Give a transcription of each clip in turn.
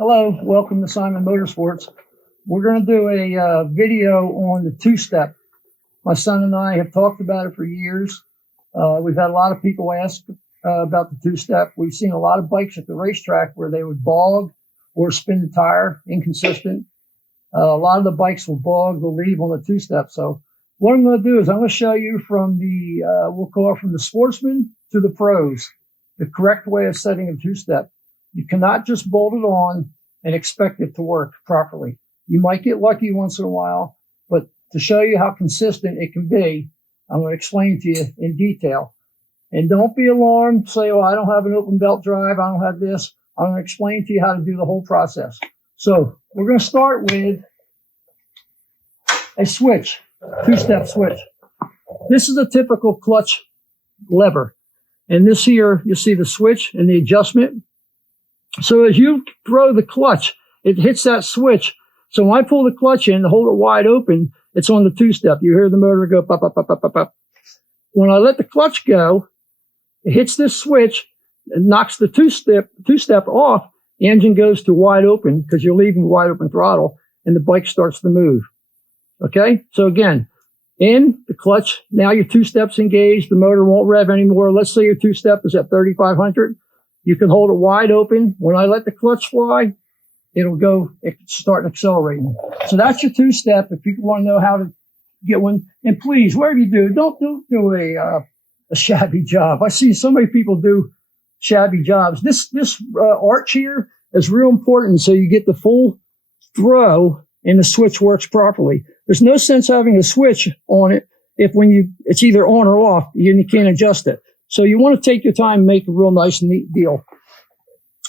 Hello, welcome to Simon Motorsports. We're going to do a video on the two-step. My son and I have talked about it for years. We've had a lot of people ask about the two-step. We've seen a lot of bikes at the racetrack where they would bog or spin the tire, inconsistent. A lot of the bikes will bog, they'll leave on the two-step. So what I'm going to do is I'm going to show you from the, we'll call it from the sportsman to the pros, the correct way of setting a two-step. You cannot just bolt it on and expect it to work properly. You might get lucky once in a while, but to show you how consistent it can be, I'm going to explain to you in detail. And don't be alarmed, say, oh, I don't have an open belt drive, I don't have this. I'm going to explain to you how to do the whole process. So we're going to start with a switch, two-step switch. This is a typical clutch lever. And this here, you see the switch and the adjustment. So as you throw the clutch, it hits that switch. So when I pull the clutch in to hold it wide open, it's on the two-step. You hear the motor go pop, pop, pop, pop, pop, pop. When I let the clutch go, it hits this switch and knocks the two-step off. The engine goes to wide open because you're leaving wide open throttle, and the bike starts to move. Okay? So again, in the clutch, now your two-step's engaged. The motor won't rev anymore. Let's say your two-step is at 3,500. You can hold it wide open. When I let the clutch fly, it'll go, it can start accelerating. So that's your two-step. If people want to know how to get one, and please, whatever you do, don't do a shabby job. I see so many people do shabby jobs. This arch here is real important so you get the full throw and the switch works properly. There's no sense having a switch on it if it's either on or off, you can't adjust it. So you want to take your time and make a real nice, neat deal.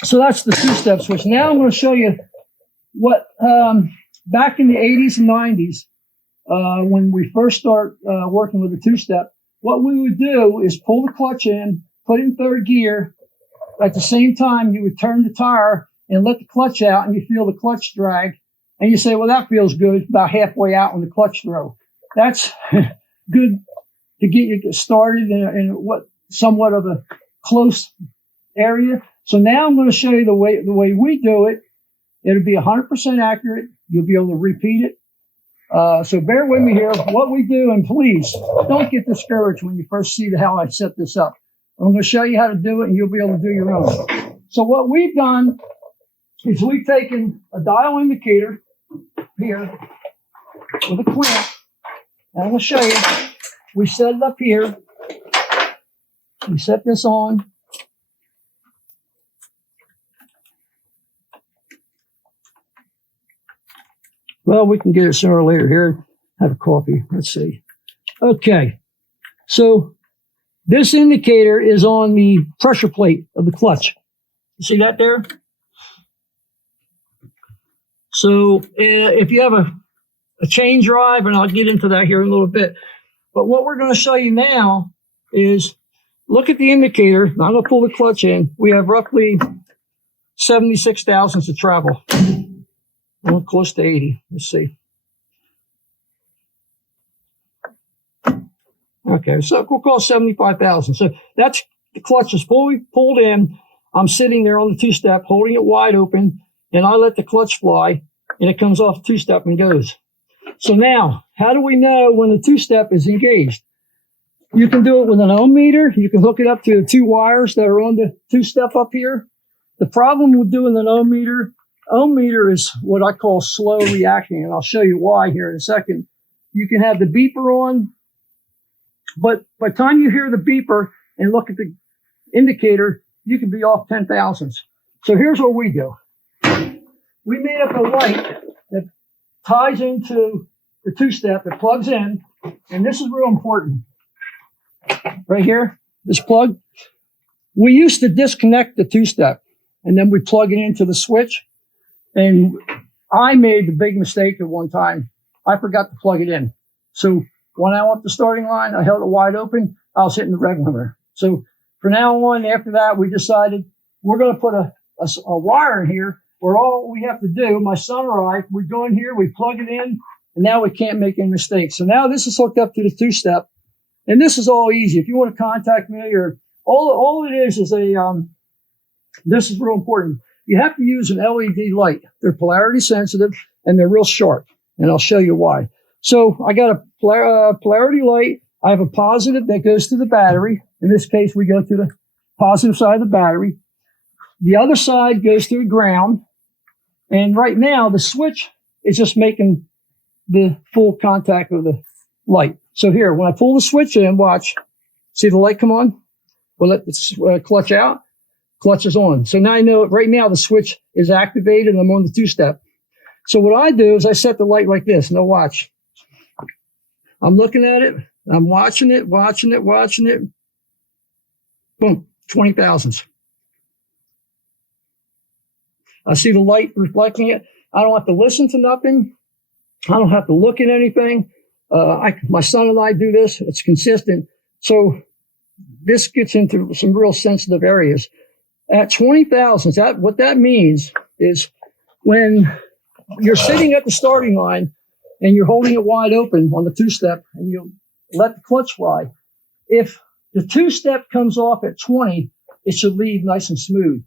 So that's the two-step switch. Now I'm going to show you what, back in the 80s and 90s, when we first start working with the two-step, what we would do is pull the clutch in, put it in third gear. At the same time, you would turn the tire and let the clutch out, and you feel the clutch drag. And you say, well, that feels good, about halfway out on the clutch throw. That's good to get you started in what somewhat of a close area. So now I'm going to show you the way we do it. It'll be 100% accurate. You'll be able to repeat it. So bear with me here. What we do, and please don't get discouraged when you first see how I set this up. I'm going to show you how to do it, and you'll be able to do your own. So what we've done is we've taken a dial indicator here with a clamp, and I'm going to show you. We set it up here. We set this on. Well, we can get it sooner or later here. Have a coffee. Let's see. Okay. So this indicator is on the pressure plate of the clutch. You see that there? So if you have a chain drive, and I'll get into that here in a little bit, but what we're going to show you now is look at the indicator. I'm going to pull the clutch in. We have roughly 76 thousandths to travel. Well, close to 80. Let's see. Okay, so we'll call 75,000. So that's the clutch is fully pulled in. I'm sitting there on the two-step, holding it wide open, and I let the clutch fly, and it comes off two-step and goes. So now, how do we know when the two-step is engaged? You can do it with an ohm meter. You can hook it up to the two wires that are on the two-step up here. The problem with doing an ohm meter is what I call slow reacting, and I'll show you why here in a second. You can have the beeper on, but by the time you hear the beeper and look at the indicator, you can be off 10 thousandths. So here's what we do. We made up a light that ties into the two-step, that plugs in, and this is real important. Right here, this plug. We used to disconnect the two-step, and then we plug it into the switch. And I made the big mistake at one time. I forgot to plug it in. So when I went to the starting line, I held it wide open. I was hitting the rev limiter. So from now on, after that, we decided we're going to put a wire in here where all we have to do, my son or I, we go in here, we plug it in, and now we can't make any mistakes. So now this is hooked up to the two-step. And this is all easy. If you want to contact me, or all it is a, this is real important. you have to use an LED light. They're polarity sensitive and they're real sharp. And I'll show you why. So I got a polarity light. I have a positive that goes to the battery. In this case, we go to the positive side of the battery. The other side goes to the ground. And right now, the switch is just making the full contact of the light. So here, when I pull the switch in, watch. See the light come on? We'll let the clutch out. Clutch is on. So now I know right now the switch is activated and I'm on the two-step. So what I do is I set the light like this. Now watch. I'm looking at it. I'm watching it. Boom, 20 thousandths. I see the light reflecting it. I don't have to listen to nothing. I don't have to look at anything. My son and I do this. It's consistent. So this gets into some real sensitive areas. At 20 thousandths, what that means is when you're sitting at the starting line and you're holding it wide open on the two-step and you let the clutch fly. If the two-step comes off at 20, it should leave nice and smooth.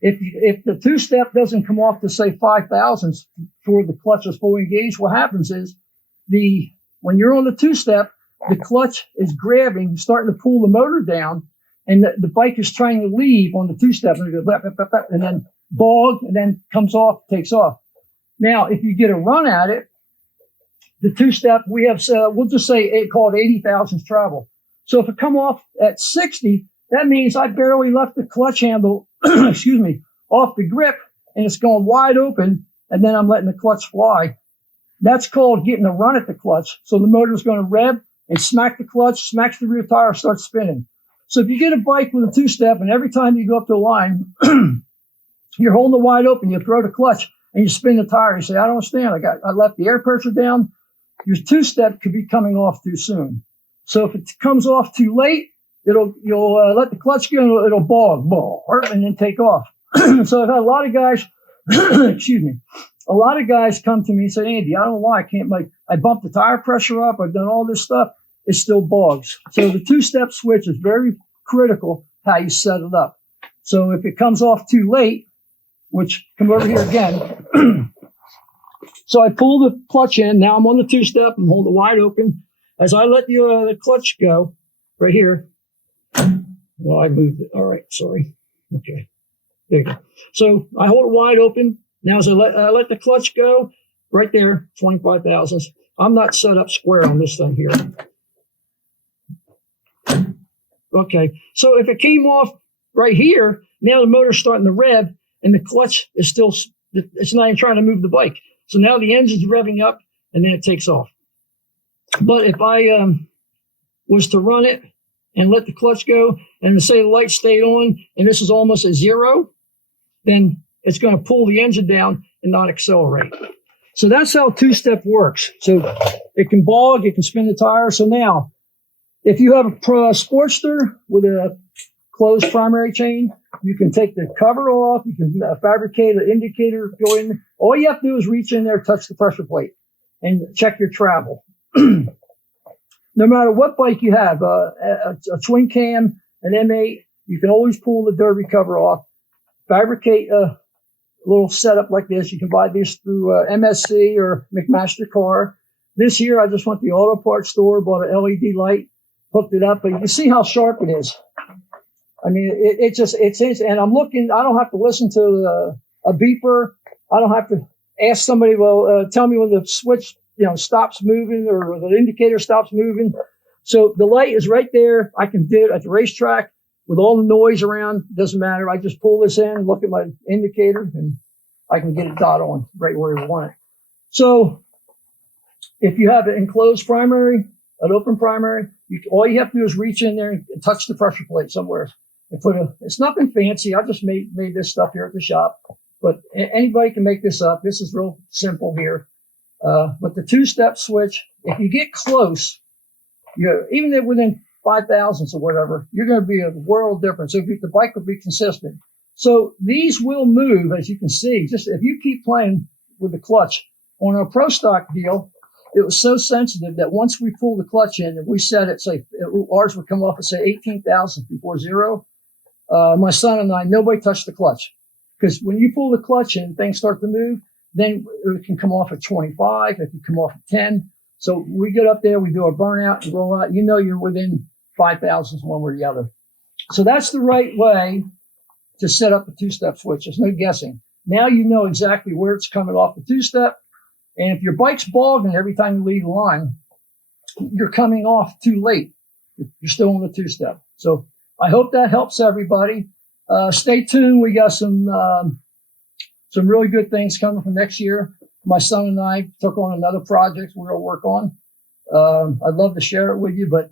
If the two-step doesn't come off to say 5 thousandths before the clutch is fully engaged, what happens is when you're on the two-step, the clutch is grabbing, starting to pull the motor down, and the bike is trying to leave on the two-step, and it goes, and then bog, and then comes off, takes off. Now, if you get a run at it, the two-step, we have, we'll just say call it 80 thousandths travel. So if it come off at 60, that means I barely left the clutch handle, excuse me, off the grip, and it's going wide open, and then I'm letting the clutch fly. That's called getting a run at the clutch. So the motor's going to rev and smack the clutch, smacks the rear tire, starts spinning. So if you get a bike with a two-step, and every time you go up to the line, you're holding it wide open, you throw the clutch, and you spin the tire. You say, I don't understand. I left the air pressure down. Your two-step could be coming off too soon. So if it comes off too late, you'll let the clutch go, it'll bog, and then take off. So I've had a lot of guys, excuse me, a lot of guys come to me and say, Andy, I don't know why I bumped the tire pressure up. I've done all this stuff. It still bogs. So the two-step switch is very critical how you set it up. So if it comes off too late, which come over here again. So I pull the clutch in. Now I'm on the two-step and hold it wide open. As I let the clutch go right here. Well, I moved it. All right. Sorry. Okay. There you go. So I hold it wide open. Now as I let the clutch go right there, 25 thousandths. I'm not set up square on this thing here. Okay. So if it came off right here, now the motor's starting to rev and the clutch is still, it's not even trying to move the bike. So now the engine's revving up and then it takes off. But if I was to run it and let the clutch go and say the light stayed on and this is almost at zero, then it's going to pull the engine down and not accelerate. So that's how two-step works. So it can bog, it can spin the tire. So now, if you have a Sportster with a closed primary chain, you can take the cover off. You can fabricate an indicator, go in. All you have to do is reach in there, touch the pressure plate, and check your travel. No matter what bike you have, a twin cam, an M8, you can always pull the derby cover off, fabricate a little setup like this. You can buy this through MSC or McMaster Car. This year, I just went to the auto parts store, bought an LED light, hooked it up, but you can see how sharp it is. I mean, it's and I'm looking, I don't have to listen to a beeper. I don't have to ask somebody, tell me when the switch, stops moving or the indicator stops moving. So the light is right there. I can do it at the racetrack with all the noise around. Doesn't matter. I just pull this in, look at my indicator, and I can get it dot on right where I want it. So if you have an enclosed primary, an open primary, all you have to do is reach in there and touch the pressure plate somewhere and it's nothing fancy. I just made this stuff here at the shop, but anybody can make this up. This is real simple here. But the two-step switch, if you get close, even if within 5 thousandths or whatever, you're going to be a world difference. So the bike will be consistent. So these will move, as you can see, just if you keep playing with the clutch. On our Pro Stock deal, it was so sensitive that once we pull the clutch in and we set it, say ours would come off at say 18 thousandths before zero. My son and I, nobody touched the clutch. because when you pull the clutch and things start to move, then it can come off at 25, it can come off at 10. So we get up there, we do a burnout and roll out. You know you're within 5 thousandths one way or the other. So that's the right way to set up a two-step switch. There's no guessing. Now you know exactly where it's coming off the two-step. And if your bike's bogging every time you leave the line, you're coming off too late. You're still on the two-step. So I hope that helps everybody. Stay tuned. We got some really good things coming from next year. My son and I took on another project we're going to work on. I'd love to share it with you, but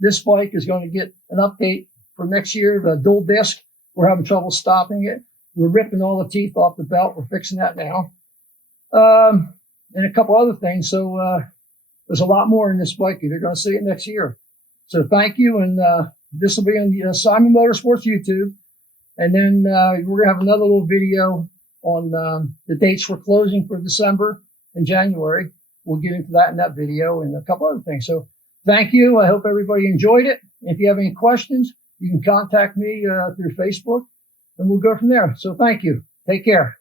this bike is going to get an update for next year. The dual disc, we're having trouble stopping it. We're ripping all the teeth off the belt. We're fixing that now. And a couple other things. So there's a lot more in this bike. You're going to see it next year. So thank you. And this will be on the Simon Motorsports YouTube. And then we're going to have another little video on the dates for closing for December and January. We'll get into that in that video and a couple other things. So thank you. I hope everybody enjoyed it. If you have any questions, you can contact me through Facebook, and we'll go from there. So thank you. Take care.